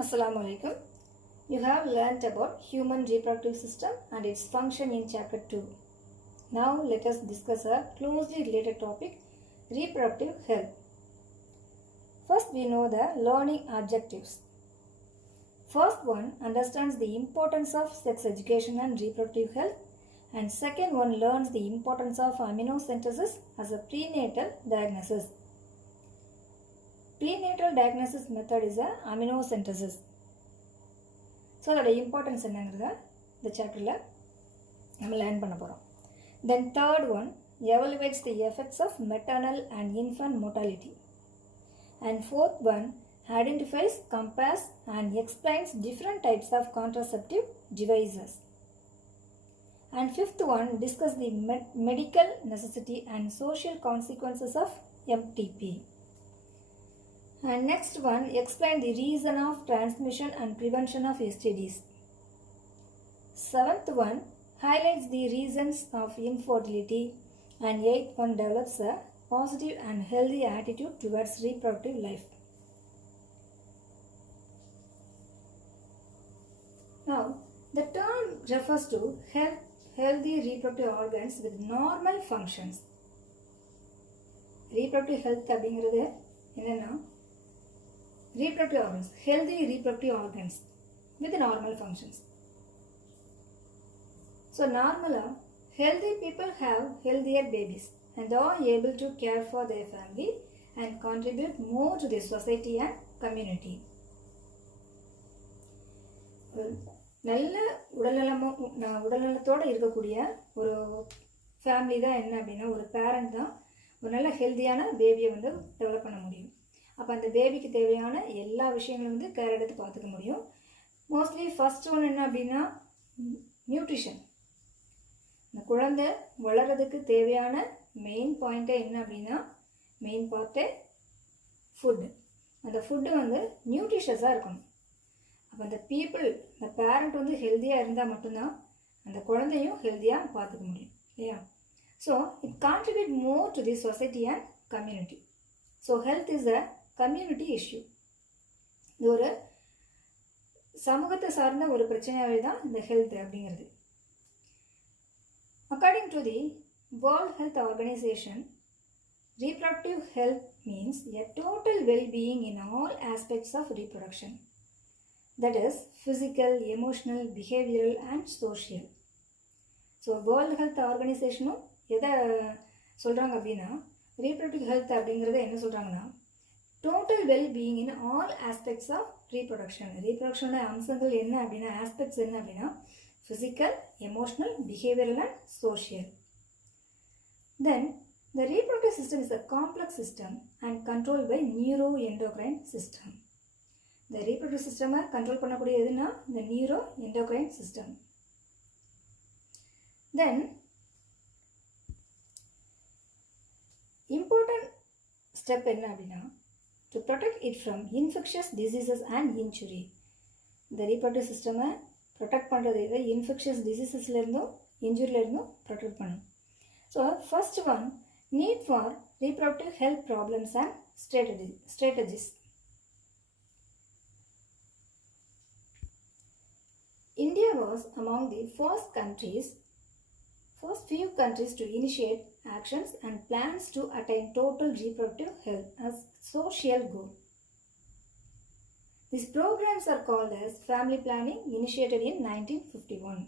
Assalamu alaikum. You have learnt about human reproductive system and its function in chapter 2. Now let us discuss a closely related topic, reproductive health. First we know the learning objectives. First one understands the importance of sex education and reproductive health, and second one learns the importance of amniocentesis as a prenatal diagnosis. Prenatal diagnosis method is a amniocentesis. So அதோட importance என்னங்கிறத இந்த சாப்டரில் நம்ம learn பண்ண போகிறோம். Then third one evaluates the effects of maternal and infant mortality. And fourth one identifies, compares and explains different types of contraceptive devices. And fifth one discuss the medical necessity and social consequences of MTP. And next one, explain the reason of transmission and prevention of STDs. Seventh one, highlights the reasons of infertility. And eighth one, develops a positive and healthy attitude towards reproductive life. Now, the term refers to healthy reproductive organs with normal functions. Reproductive health அப்படிங்கிறது என்னன்னா reproductive organs, healthy reproductive organs with normal functions. So normally, healthy people have healthier babies and are able to care for their family and contribute more to the society and community. நல்ல உடல்நலத்தோடு இருக்கக்கூடிய ஒரு family தான் என்ன அப்படின்னா, ஒரு parent தான் ஒரு நல்ல ஹெல்த்தியான பேபியை வந்து டெவலப் பண்ண முடியும். அப்போ அந்த பேபிக்கு தேவையான எல்லா விஷயங்களும் வந்து கேர் எடுத்து பார்த்துக்க முடியும். மோஸ்ட்லி ஃபர்ஸ்ட் ஒன் என்ன அப்படின்னா நியூட்ரிஷன். இந்த குழந்தை வளர்கிறதுக்கு தேவையான மெயின் பாயிண்ட்டே என்ன அப்படின்னா, மெயின் பார்ட்டே ஃபுட்டு. அந்த ஃபுட்டு வந்து நியூட்ரிஷஸாக இருக்கணும். அப்போ அந்த இந்த பேரண்ட் வந்து ஹெல்த்தியாக இருந்தால் மட்டும்தான் அந்த குழந்தையும் ஹெல்த்தியாக பார்த்துக்க முடியும் இல்லையா? So it contribute more to the society and community. So health is a community issue. இது ஒரு சமூகத்தை சார்ந்த ஒரு பிரச்சனையாகவே தான் இந்த ஹெல்த் அப்படிங்கிறது. According to the world health organisation, reproductive health means a total well-being in all aspects of reproduction. That is physical, emotional, behavioral and social. So world health ஆர்கனைசேஷனும் எதை சொல்கிறாங்க அப்படின்னா, reproductive health அப்படிங்கிறத என்ன சொல்கிறாங்கன்னா, total wellbeing in all aspects of reproduction. ரீப்ரொடக்ஷனோட அம்சங்கள் என்ன அப்படின்னா, ஆஸ்பெக்ட்ஸ் என்ன அப்படின்னா, physical, emotional, behavioural and social. Then the reproductive system is a complex system and control by neuro endocrine system. இந்த ரீப்ரொடக்டிவ் சிஸ்டமை கண்ட்ரோல் பண்ணக்கூடிய எதுனா இந்த neuro endocrine system. Then important step என்ன அப்படின்னா, to protect it from infectious diseases and injury. இந்த reproductive system protect பண்ணுறது இதை இன்ஃபெக்ஷியஸ் டிசீசஸ்லேருந்தும் இன்ஜுரியிலேருந்தும் ப்ரொடெக்ட் பண்ணும். So first one, need for reproductive health problems and strategies. India was among the first few countries to initiate actions and plans to attain total reproductive health as social goal. These programs are called as family planning, initiated in 1951.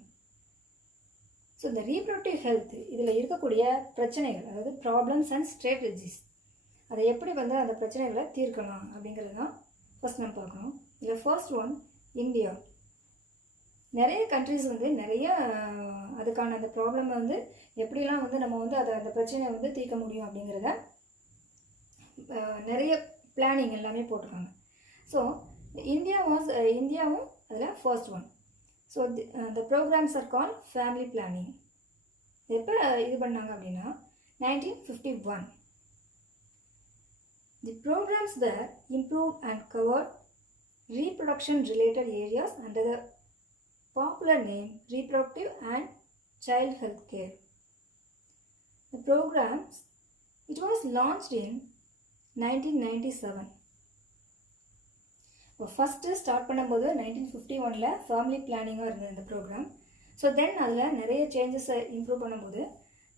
So the reproductive health இதில் இருக்கக்கூடிய பிரச்சனைகள், அதாவது problems and strategies, அதை எப்படி வந்து அந்த பிரச்சனைகளை தீர்க்கலாம் அப்படிங்கிறது தான் ஃபர்ஸ்ட் நம்ம பார்க்கணும். இதில் ஃபர்ஸ்ட் ஒன், இந்தியா. நிறைய கண்ட்ரிஸ் வந்து நிறைய அதுக்கான அந்த ப்ராப்ளமை வந்து எப்படிலாம் வந்து நம்ம வந்து அந்த பிரச்சனையை வந்து தீர்க்க முடியும் அப்படிங்கிறத நிறைய பிளானிங் எல்லாமே போட்டிருக்காங்க. ஸோ இந்தியாவும் அதில் first one. So the programmes are call family planning. எப்போ இது பண்ணாங்க அப்படின்னா 1951. The programmes were improve and cover reproduction related areas under the popular name reproductive and child health care. The programs, it was launched in 1997. இப்போ first start பண்ணும்போது 1951 family பிளானிங்காக இருந்தது இந்த program. So then அதில் நிறைய சேஞ்சஸை இம்ப்ரூவ் பண்ணும்போது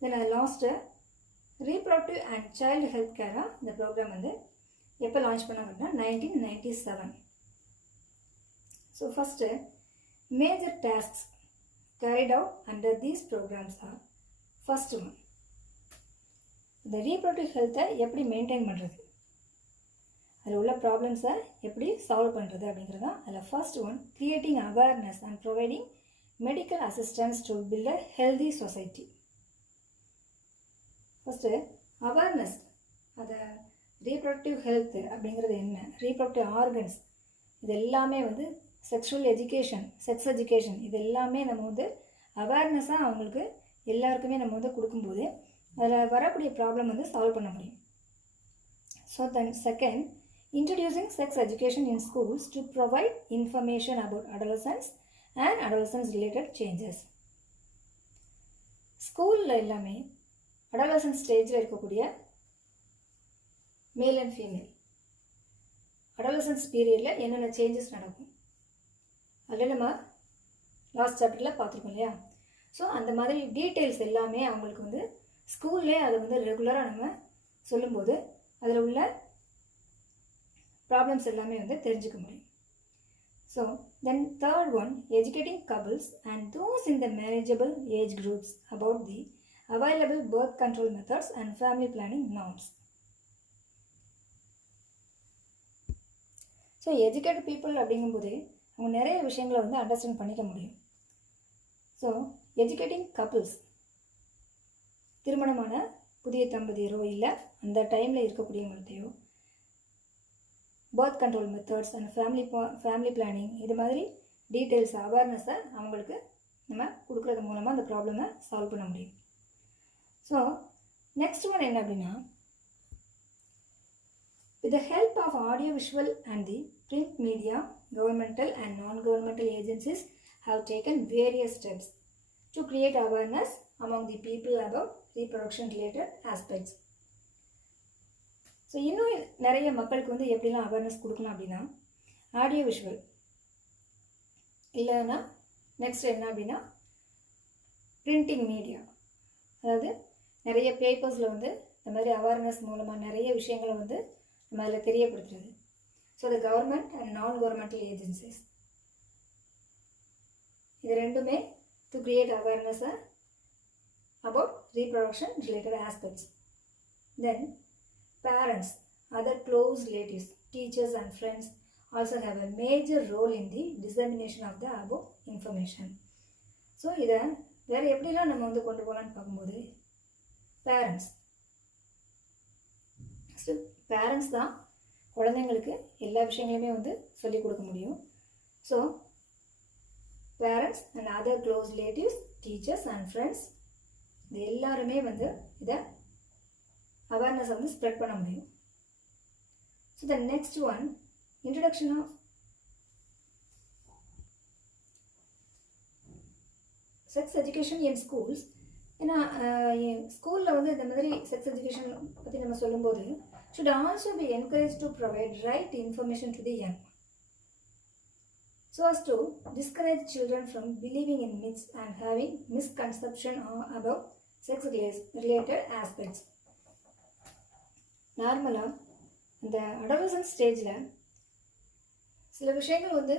then அது last reproductive and child health கேராக இந்த ப்ரோக்ராம் வந்து எப்போ லான்ச் பண்ணாங்க அப்படின்னா 1997. So first major tasks carried out under these programs are first one, இந்த ரீப்ரொடக்டிவ் ஹெல்த்தை எப்படி மெயின்டைன் பண்ணுறது, அதில் உள்ள ப்ராப்ளம்ஸை எப்படி சால்வ் பண்ணுறது அப்படிங்கிறது தான் அதில் first one. Creating awareness and providing medical assistance to build a healthy society. First awareness, அதை ரீப்ரொடக்டிவ் ஹெல்த் அப்படிங்கிறது என்ன, ரீப்ரொடக்டிவ் ஆர்கன்ஸ், இது எல்லாமே வந்து செக்ஷுவல் எஜுகேஷன், செக்ஸ் எஜுகேஷன், இது எல்லாமே நம்ம வந்து அவேர்னஸாக அவங்களுக்கு எல்லாருக்குமே நம்ம வந்து கொடுக்கும்போது அதில் வரக்கூடிய ப்ராப்ளம் வந்து சால்வ் பண்ண முடியும். So then second, introducing sex education in schools to provide information about adolescence and adolescence related changes. ஸ்கூலில் எல்லாமே அடலசன்ஸ் ஸ்டேஜில் இருக்கக்கூடிய மேல் அண்ட் ஃபீமேல் அடலசன்ஸ் பீரியடில் என்னென்ன சேஞ்சஸ் நடக்கும் அதில் நம்ம லாஸ்ட் சாப்டரில் பார்த்துருக்கோம் இல்லையா. ஸோ அந்த மாதிரி டீட்டெயில்ஸ் எல்லாமே அவங்களுக்கு வந்து ஸ்கூல்லே அதை வந்து ரெகுலராக நம்ம சொல்லும்போது அதில் உள்ள ப்ராப்ளம்ஸ் எல்லாமே வந்து தெரிஞ்சுக்க முடியும். So then third one, educating couples and those in the manageable age groups about the available birth control methods and family planning norms. So educated people அப்படிங்கும்போது அவங்க நிறைய விஷயங்களை வந்து அண்டர்ஸ்டாண்ட் பண்ணிக்க முடியும். ஸோ எஜுகேட்டிங் கப்புள்ஸ், திருமணமான புதிய தம்பதியரோ இல்லை அந்த டைமில் இருக்கக்கூடியவங்கள்ட்டையோ birth control methods and family planning இது மாதிரி டீட்டெயில்ஸ் அவேர்னஸை அவங்களுக்கு நம்ம கொடுக்குறது மூலமாக அந்த ப்ராப்ளமை சால்வ் பண்ண முடியும். ஸோ நெக்ஸ்ட் ஒன் என்ன அப்படின்னா, with the help of audio visual and the print media, governmental and non-governmental agencies have taken various steps to create awareness among the people about reproduction related aspects. So இன்னும் நிறைய மக்களுக்கு வந்து எப்படிலாம் awareness கொடுக்கலாம் அப்படின்னா, audio visual இல்லைன்னா next என்ன அப்படின்னா பிரிண்டிங் மீடியா, அதாவது நிறைய பேப்பர்ஸில் வந்து இந்த மாதிரி அவேர்னஸ் மூலமாக நிறைய விஷயங்களை வந்து நம்ம அதில் தெரியப்படுத்துறது. So the government and non governmental agencies, இது ரெண்டுமே டு கிரியேட் அவேர்னஸை about reproduction related aspects. Then parents, other close relatives, teachers and friends also have a major role in the dissemination of the above information. So இதை வேறு எப்படிலாம் நம்ம வந்து கொண்டு போகலான்னு பார்க்கும்போது பேரண்ட்ஸ் தான் குழந்தைங்களுக்கு எல்லா விஷயங்களுமே வந்து சொல்லிக் கொடுக்க முடியும். So parents and other close relatives, teachers and friends, இது எல்லாருமே வந்து இதை அவேர்னஸை வந்து ஸ்ப்ரெட் பண்ண முடியும். So the next one, introduction of sex education in schools. ஏன்னா ஸ்கூலில் வந்து இந்த மாதிரி செக்ஸ் எஜுகேஷன் பற்றி நம்ம சொல்லும்போது should also be encouraged to provide right information to the young so as to discourage children from believing in myths and having misconception about sex related aspects. நார்மலாக இந்த அடோலசன்ட் ஸ்டேஜில் சில விஷயங்கள் வந்து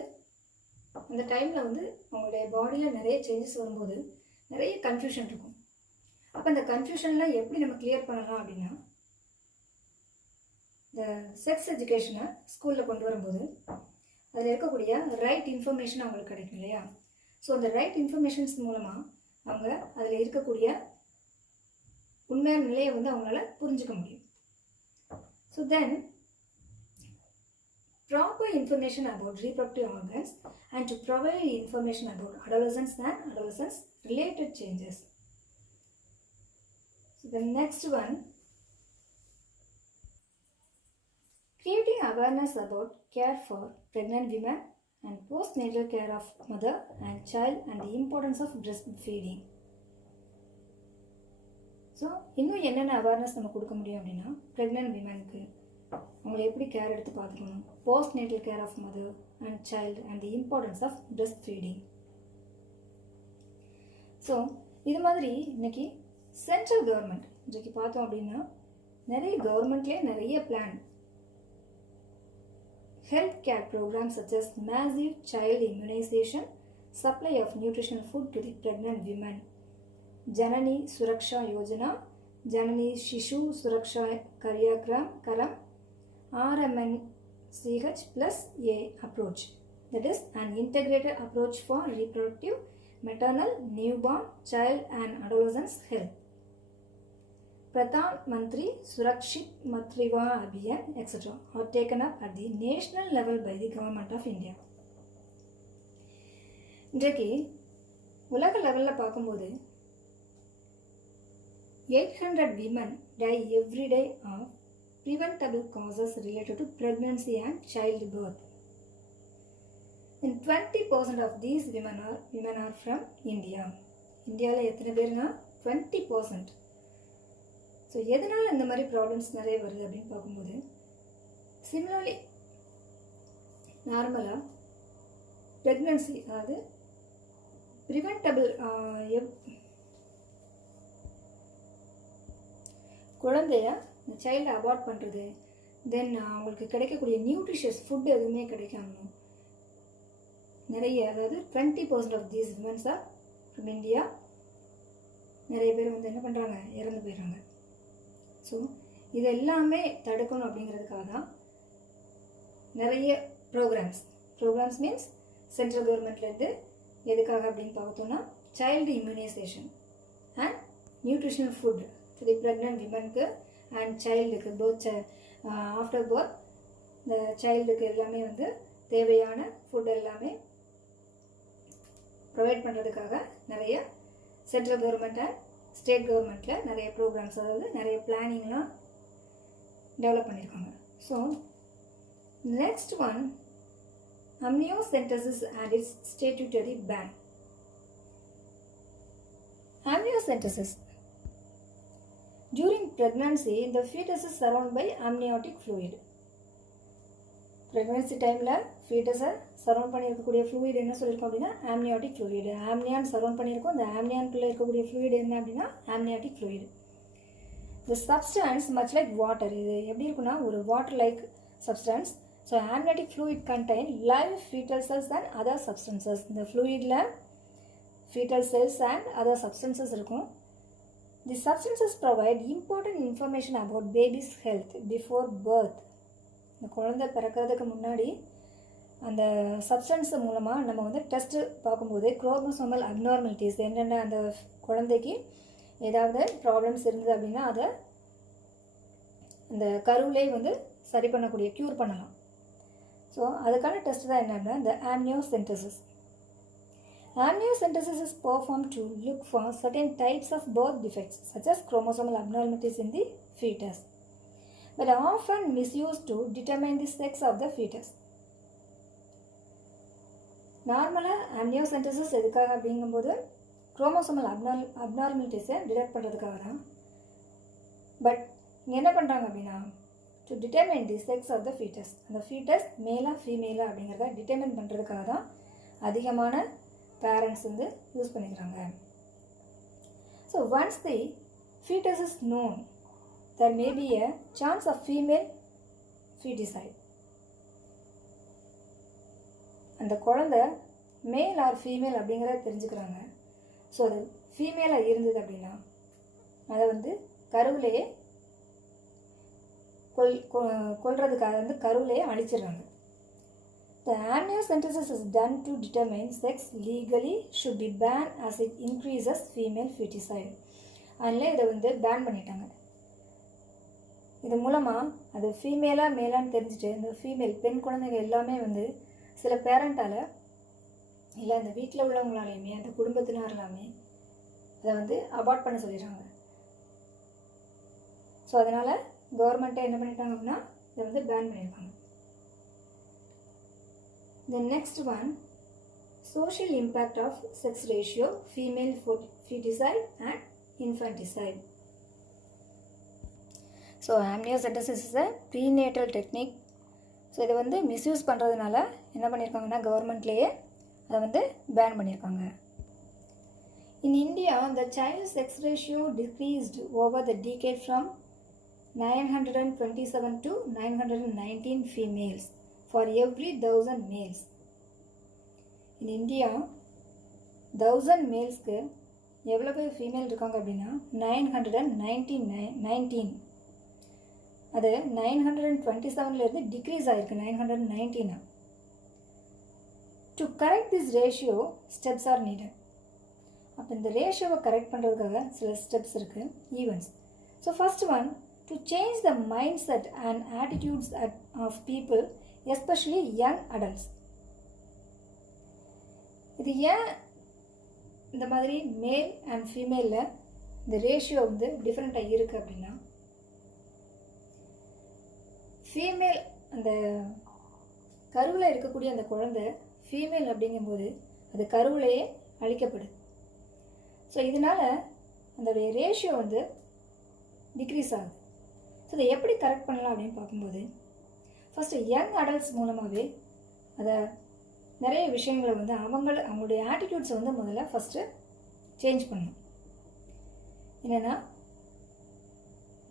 அந்த டைமில் வந்து அவங்களுடைய பாடியில் நிறைய சேஞ்சஸ் வரும்போது நிறைய கன்ஃபியூஷன் இருக்கும். அப்போ அந்த கன்ஃபியூஷன்லாம் எப்படி நம்ம கிளியர் பண்ணலாம் அப்படின்னா, இந்த செக்ஸ் எஜுகேஷனை ஸ்கூலில் கொண்டு வரும்போது அதில் இருக்கக்கூடிய ரைட் இன்ஃபர்மேஷன் அவங்களுக்கு கிடைக்கும் இல்லையா. ஸோ அந்த ரைட் இன்ஃபர்மேஷன்ஸ் மூலமாக அவங்க அதில் இருக்கக்கூடிய உண்மையான நிலையை வந்து அவங்களால புரிஞ்சுக்க முடியும். So then proper information about reproductive organs and to provide information about adolescents and adolescents related changes. So the next one, creating awareness about care for pregnant women and postnatal care of mother and child and the importance of breastfeeding. So இன்னும் என்னென்ன awareness நம்ம கொடுக்க முடியும் அப்படின்னா, pregnant விமனுக்கு, அவங்களை எப்படி care எடுத்து பார்த்துக்கணும், post natal care of mother and child and the importance of breast feeding. So இது மாதிரி இன்னைக்கு சென்ட்ரல் கவர்மெண்ட் இன்றைக்கு பார்த்தோம் அப்படின்னா நிறைய கவர்மெண்ட்லேயே நிறைய plan health care programs such as massive child immunization, supply of nutritional food to the pregnant women, Janani Suraksha Yojana, Janani Shishu Suraksha Karyakram, RMNCH plus A approach. That is an integrated approach for reproductive, maternal, newborn, child and adolescents health. Pradhan Mantri Surakshit Matriva Abhiyan etc. are taken up at the national level by the Government of India. இன்றைக்கு உலக லெவலில் பார்க்கும்போது 800 women die every day of preventable causes related to pregnancy and childbirth. And 20% of these women are from India. இந்தியாவில் எத்தனை பேர்னா 20%. So எதனால் இந்த மாதிரி ப்ராப்ளம்ஸ் நிறைய வருது அப்படின்னு பார்க்கும்போது சிமிலர்லி நார்மலாக ப்ரெக்னன்சி அதாவது ப்ரிவென்டபிள் குழந்தைய சைல்டை அபார்ட் பண்ணுறது, தென் அவங்களுக்கு கிடைக்கக்கூடிய நியூட்ரிஷியஸ் ஃபுட் எதுவுமே கிடைக்காம நிறைய, அதாவது 20% of these womens are from India. நிறைய பேர் வந்து என்ன பண்ணுறாங்க, இறந்து போயிடுறாங்க. ஸோ இது எல்லாமே தடுக்கணும் அப்படிங்கிறதுக்காக தான் நிறைய ப்ரோக்ராம்ஸ் மீன்ஸ் சென்ட்ரல் கவர்மெண்ட்லேருந்து எதுக்காக அப்படின்னு பார்த்தோம்னா child immunisation and nutritional food to the pregnant விமனுக்கு அண்ட் சைல்டுக்கு போத் ஆஃப்டர் பர்த் இந்த சைல்டுக்கு எல்லாமே வந்து தேவையான ஃபுட் எல்லாமே ப்ரொவைட் பண்ணுறதுக்காக நிறைய சென்ட்ரல் கவர்மெண்ட் அண்ட் ஸ்டேட் கவர்மெண்ட்டில் நிறைய ப்ரோக்ராம்ஸ், அதாவது நிறைய பிளானிங்லாம் டெவலப் பண்ணியிருக்காங்க. So next one amniocentesis and its statutory ban. Amniocentesis. During pregnancy, the fetus is surrounded by amniotic fluid. Pregnancy டைமில் ஃபீட்டஸை சரௌண்ட் பண்ணியிருக்கக்கூடிய ஃப்ளூயிட் என்ன சொல்லியிருக்கோம் அப்படின்னா ஆம்னியாட்டிக் ஃப்ளூயிடு. ஆம்னியான் சரௌண்ட் பண்ணியிருக்கோம். இந்த ஆம்னியான்குள்ளே இருக்கக்கூடிய ஃப்ளூயிட் என்ன அப்படின்னா amniotic fluid. The substance much like water. இது எப்படி இருக்குன்னா ஒரு water like substance. So amniotic fluid contain live fetal cells and other substances. இந்த ஃப்ளூயிடில் fetal cells and other substances இருக்கும். The substances provide important information about baby's health before birth. இந்த குழந்தை பிறக்கிறதுக்கு முன்னாடி அந்த சப்ஸ்டன்ஸ் மூலமாக நம்ம வந்து டெஸ்ட்டு பார்க்கும்போது குரோமோசோமல் அப்நார்மலிட்டிஸ் என்னென்ன அந்த குழந்தைக்கு ஏதாவது ப்ராப்ளம்ஸ் இருந்தது அப்படின்னா அதை அந்த கருவிலே வந்து சரி பண்ணக்கூடிய க்யூர் பண்ணலாம். ஸோ அதுக்கான டெஸ்ட் தான் என்னென்னா இந்த ஆம்னியோசென்டசிஸ். Amniocentesis is performed to look for certain types of birth defects such as chromosomal abnormalities in the fetus, but often misused to determine the sex of the fetus. நார்மலாக ஆம்னியோசென்டசிஸ் எதுக்காக அப்படிங்கும்போது chromosomal அப்நார்மலிட்டிஸை detect பண்ணுறதுக்காக தான். But இங்கே என்ன பண்ணுறாங்க அப்படின்னா to determine the sex of the foetus. அந்த ஃபீட்டஸ் மேலா ஃபீமேலா அப்படிங்கிறத டிட்டர்மைன் பண்ணுறதுக்காக தான் அதிகமான பேரண்ட்ஸ் வந்து யூஸ் பண்ணிக்கிறாங்க. So once the fetus is known, there may be a chance of female feticide. அந்த குழந்தை மேல் ஆர் ஃபீமேல் அப்படிங்கிறத தெரிஞ்சுக்கிறாங்க. ஸோ அது ஃபீமேலாக இருந்தது அப்படின்னா அதை வந்து கருவிலேயே கொல்றதுக்காக வந்து கருவிலேயே அழிச்சிடுறாங்க. The amniocentesis is done to determine sex legally should be banned as it increases female feticide. அதனால் இதை வந்து பேன் பண்ணிட்டாங்க. இது மூலமாக அது ஃபீமேலாக மேலான்னு தெரிஞ்சுட்டு இந்த ஃபீமேல் பெண் குழந்தைங்க எல்லாமே வந்து சில பேரண்ட்டால் இல்லை அந்த வீட்டில் உள்ளவங்களாலையுமே அந்த குடும்பத்தினர்லாமே அதை வந்து அபார்ட் பண்ண சொல்லிடுறாங்க. ஸோ அதனால் கவர்மெண்ட்டை என்ன பண்ணிட்டாங்க அப்படின்னா இதை வந்து பேன் பண்ணியிருக்காங்க. The next one, social impact of sex ratio, female feticide and infanticide. So amniocentesis is a prenatal technique. So இதை வந்து மிஸ்யூஸ் பண்ணுறதுனால என்ன பண்ணியிருக்காங்கன்னா கவர்மெண்ட்லேயே அதை வந்து பேன் பண்ணியிருக்காங்க. In India, the child sex ratio decreased over the decade from 927 to 919 females for every 1000 males. In India, 1000 மேல்ஸ்க்கு எவ்வளவு female இருக்காங்க அப்படின்னா 919. அது 927லேருந்து டிக்ரீஸ் ஆகிருக்கு 919. To correct this ratio, steps are needed. அப்போ இந்த ரேஷியோவை கரெக்ட் பண்ணுறதுக்காக சில ஸ்டெப்ஸ் இருக்குது, events. So first one, to change the mind set and attitudes of people, especially young adults. இது ஏன் இந்த மாதிரி மேல் அண்ட் ஃபீமேலில் இந்த ரேஷியோ வந்து டிஃப்ரெண்ட்டாக இருக்குது அப்படின்னா, ஃபீமேல் அந்த கருவில் இருக்கக்கூடிய அந்த குழந்தை ஃபீமேல் அப்படிங்கும்போது அது கருவிலேயே அழிக்கப்படுது. ஸோ இதனால் அந்த ரேஷியோ வந்து டிக்ரீஸ் ஆகுது. ஸோ இதை எப்படி கரெக்ட் பண்ணலாம் அப்படின்னு பார்க்கும்போது, ஃபஸ்ட்டு யங் அடல்ட்ஸ் மூலமாகவே அதை நிறைய விஷயங்களை வந்து அவங்களுடைய ஆட்டிடியூட்ஸை வந்து முதல்ல ஃபஸ்ட்டு சேஞ்ச் பண்ணணும். என்னென்னா,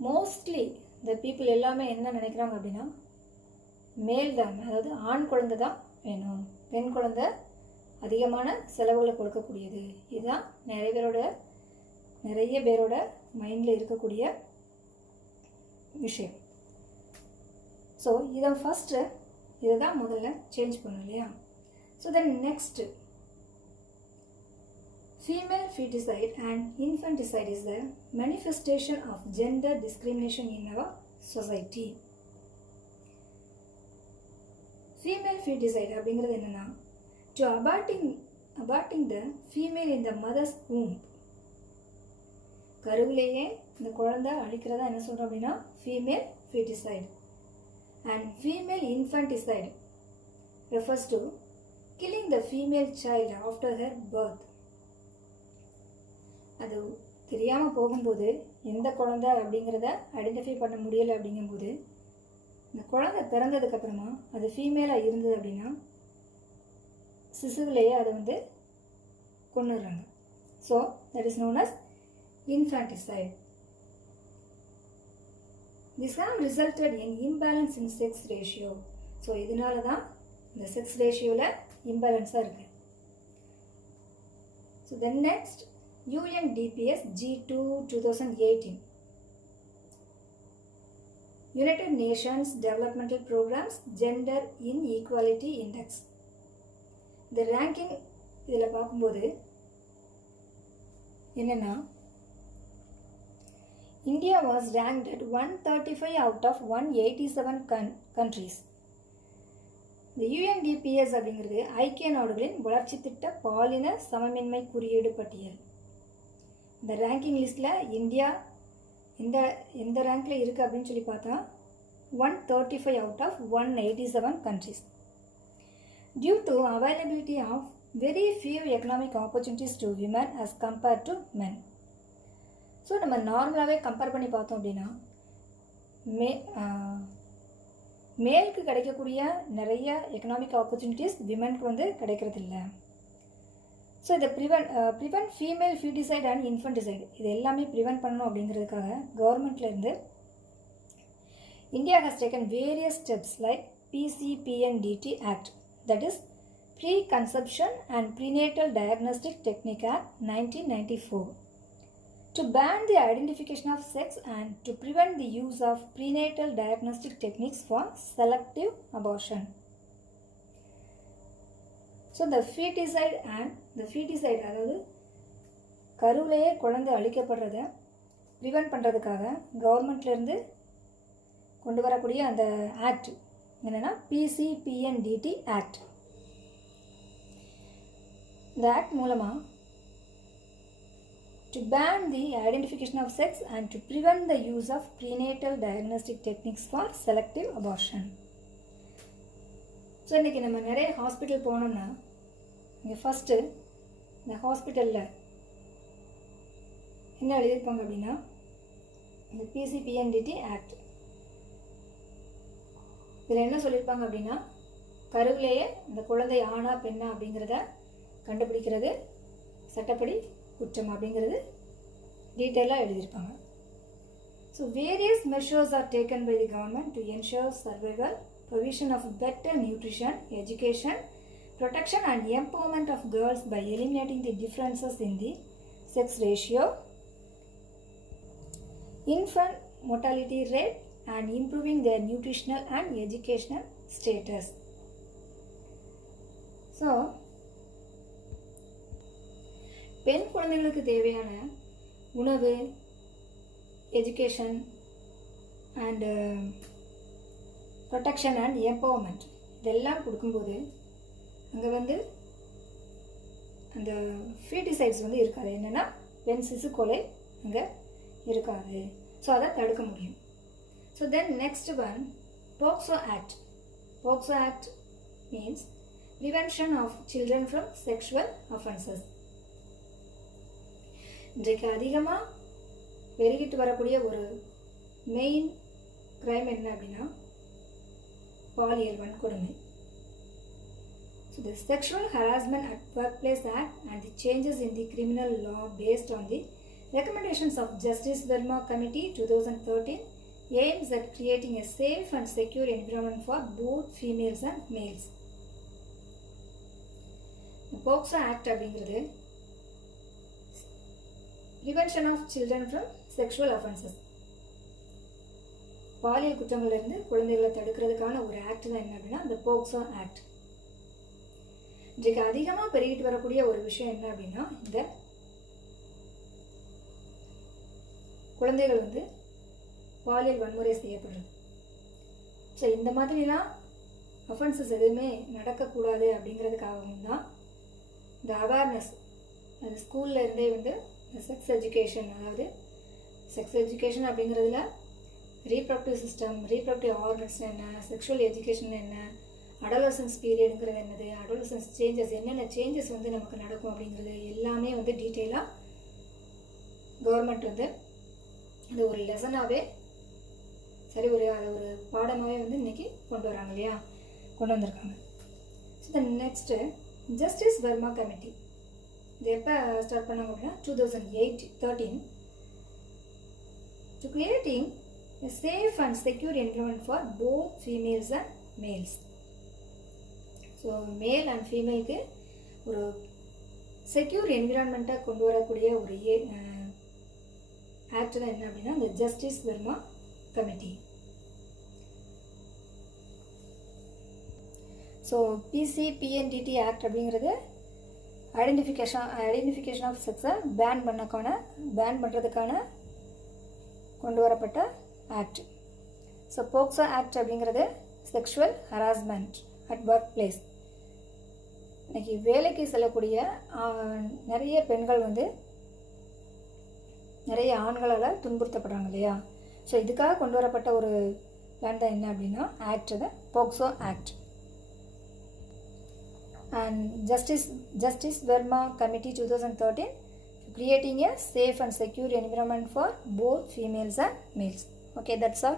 மோஸ்ட்லி இந்த பீப்புள் எல்லாமே என்ன நினைக்கிறாங்க அப்படின்னா, மேல் தான், அதாவது ஆண் குழந்தை தான் வேணும், பெண் குழந்தை அதிகமான செலவுகளை கொடுக்கக்கூடியது. இதுதான் நிறைய பேரோட மைண்டில் இருக்கக்கூடிய விஷயம். ஸோ இதை ஃபஸ்ட்டு இதை தான் முதல்ல சேஞ்ச் பண்ணணும் இல்லையா? So then next, female feticide and infanticide is the manifestation of gender discrimination in our society. Female feticide அப்படிங்கிறது என்னென்னா, to aborting the female in the mother's womb. கருவிலேயே இந்த குழந்தை அழிக்கிறதா என்ன சொல்கிறோம் அப்படின்னா female feticide. And female infanticide refers to killing the female child after her birth. அது தெரியாமல் போகும்போது எந்த குழந்தை அப்படிங்கிறத ஐடென்டிஃபை பண்ண முடியலை அப்படிங்கும்போது, இந்த குழந்தை பிறந்ததுக்கப்புறமா அது ஃபீமேலாக இருந்தது அப்படின்னா சிசுவிலேயே அதை வந்து கொண்டுடுறாங்க. So that is known as infanticide. This have resulted in imbalance in sex ratio. So இதனால தான் இந்த செக்ஸ் ரேஷியோவில் இம்பேலன்ஸாக இருக்குது. So then next, UNDPS G2 2018, United Nations Developmental Programs Gender Inequality Index. இந்த ரேங்கிங் இதில் பார்க்கும்போது என்னென்னா, India was ranked at 135 out of 187 countries. இந்த UNDPS அப்படிங்கிறது ஐக்கிய நாடுகளின் வளர்ச்சி திட்ட பாலின சமமின்மை குறியீடு பட்டியல். இந்த ரேங்கிங் லிஸ்ட்டில் இந்தியா எந்த ரேங்கில் இருக்குது அப்படின்னு சொல்லி பார்த்தா 135 out of 187 countries. Due to availability of very few economic opportunities to women as compared to men. So நம்ம நார்மலாகவே கம்பேர் பண்ணி பார்த்தோம் அப்படின்னா மேலுக்கு கிடைக்கக்கூடிய நிறைய எக்கனாமிக் ஆப்பர்ச்சுனிட்டிஸ் விமனுக்கு வந்து கிடைக்கிறதில்ல. ஸோ இதை prevent female feticide and infanticide இது எல்லாமே ப்ரிவென்ட் பண்ணணும் அப்படிங்கிறதுக்காக கவர்மெண்ட்லேருந்து India has taken various steps like PCPNDT Act, that is Preconception and Prenatal Diagnostic Technique Act 1994, to ban the identification of sex and to prevent the use of prenatal diagnostic techniques for selective abortion. So the feticide அதாவது கருவிலேயே குழந்தை அழிக்கப்படுறதை prevent பண்ணுறதுக்காக கவர்மெண்ட்லேருந்து கொண்டு வரக்கூடிய அந்த act என்னென்னா PCPNDT act. இந்த act மூலமாக to ban the identification of sex and to prevent the use of prenatal diagnostic techniques for selective abortion. So இன்றைக்கி நம்ம நிறைய ஹாஸ்பிட்டல் போனோம்னா இங்கே ஃபஸ்ட்டு இந்த ஹாஸ்பிட்டலில் என்ன எழுதியிருப்பாங்க அப்படின்னா இந்த PCPNDT ஆக்ட் இதில் என்ன சொல்லியிருப்பாங்க அப்படின்னா, கருவிலேயே அந்த குழந்தை ஆணா பெண்ணா அப்படிங்கிறத கண்டுபிடிக்கிறது சட்டப்படி குற்றம் அப்படிங்கிறது டீட்டெயிலாக எழுதியிருப்பாங்க. So various measures are taken by the government to ensure survival, provision of better nutrition, education, protection and empowerment of girls by eliminating the differences in the sex ratio, infant mortality rate and improving their nutritional and educational status. So, பெண் குழந்தைகளுக்கு தேவையான உணவு, education and protection and empowerment இதெல்லாம் கொடுக்கும்போது அங்கே வந்து அந்த ஃபீட்டிசைட்ஸ் வந்து இருக்காது. என்னென்னா பெண் சிசு கொலை அங்கே இருக்காது. ஸோ அதை தடுக்க முடியும். So then next one POCSO act. POCSO act means prevention of children from sexual offences. இன்றைக்கு அதிகமாக பெருகிட்டு வரக்கூடிய ஒரு மெயின் கிரைம் என்ன அப்படின்னா பாலியல் வன்கொடுமை. So the Sexual Harassment at Workplace Act and the changes in the criminal law based on the recommendations of Justice Verma Committee 2013 aims at creating a safe and secure environment for both females and males. The POCSO Act அப்படிங்கிறது Prevention of Children from Sexual Offenses, பாலியல் குற்றங்களிலிருந்து குழந்தைகளை தடுக்கிறதுக்கான ஒரு act தான் என்ன அப்படின்னா இந்த POCSO act. இன்றைக்கு அதிகமாக பெருகிட்டு வரக்கூடிய ஒரு விஷயம் என்ன அப்படின்னா இந்த குழந்தைகள் வந்து பாலியல் வன்முறை செய்யப்படுறது. ஸோ இந்த மாதிரிலாம் அஃபென்சஸ் எதுவுமே நடக்கக்கூடாது அப்படிங்கிறதுக்காகவும் தான் இந்த அவேர்னஸ் அது ஸ்கூலில் இருந்தே வந்து செக்ஸ் எஜுகேஷன், அதாவது செக்ஸ் எஜுகேஷன் அப்படிங்கிறதுல ரீப்ரொடக்டிவ் சிஸ்டம், ரீப்ரொடக்டிவ் ஆர்கன்ஸ் என்ன, செக்ஷுவல் எஜுகேஷன் என்ன, அடோலசன்ஸ் பீரியடுங்கிறது என்னது, அடோலசன்ஸ் சேஞ்சஸ் என்னென்ன சேஞ்சஸ் வந்து நமக்கு நடக்கும் அப்படிங்கிறது எல்லாமே வந்து டீட்டெயிலாக கவர்மெண்ட் வந்து அது ஒரு லெசனாகவே சரி அதை ஒரு பாடமாகவே வந்து இன்றைக்கி கொண்டு வராங்க இல்லையா, கொண்டு வந்திருக்காங்க. So the next justice Verma committee. இது எப்போ ஸ்டார்ட் பண்ணாங்க அப்படின்னா 2013 to creating a safe and secure environment for both females and males. So male and ஃபீமேலுக்கு ஒரு செக்யூர் என்விரான்மெண்ட்டாக கொண்டு வரக்கூடிய ஒரு ஆக்ட் தான் என்ன அப்படின்னா இந்த justice Verma committee. So PCPNDT act அப்படிங்கிறது ஐடென்டிஃபிகேஷன் ஆஃப் செக்ஸை பேன் பண்ணுறதுக்கான கொண்டு வரப்பட்ட ஆக்ட். ஸோ போக்சோ ஆக்ட் அப்படிங்கிறது sexual harassment at work place. இன்னைக்கு வேலைக்கு செல்லக்கூடிய நிறைய பெண்கள் வந்து நிறைய ஆண்களால் துன்புறுத்தப்படுறாங்க இல்லையா. ஸோ இதுக்காக கொண்டு வரப்பட்ட ஒரு பிளான் தான் என்ன அப்படின்னா ஆக்ட் தான் POCSO act. And Justice Verma Committee 2013 creating a safe and secure environment for both females and males. Okay, that's all.